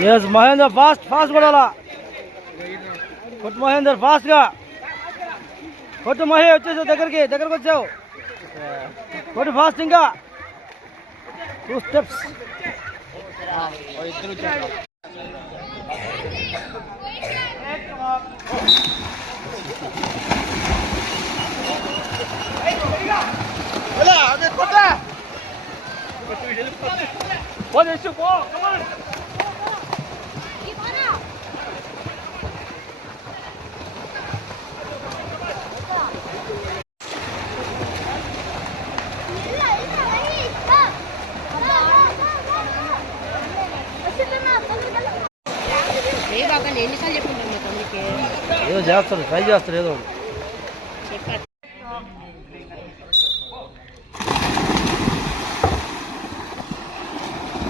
ఎస్ మహేందర్ ఫాస్ట్ కొడాలా. కొట్టు మహేందర్ ఫాస్ట్గా కొట్టు. మహే వచ్చేసావు దగ్గరికి వచ్చావు. కొట్టు ఫాస్ట్. ఇంకా 2 steps. ఎన్నిసార్లు చెప్పుకుంటాను మా తమ్ముడికి ఏదో చేస్తాడు, ట్రై చేస్తాడు ఏదో.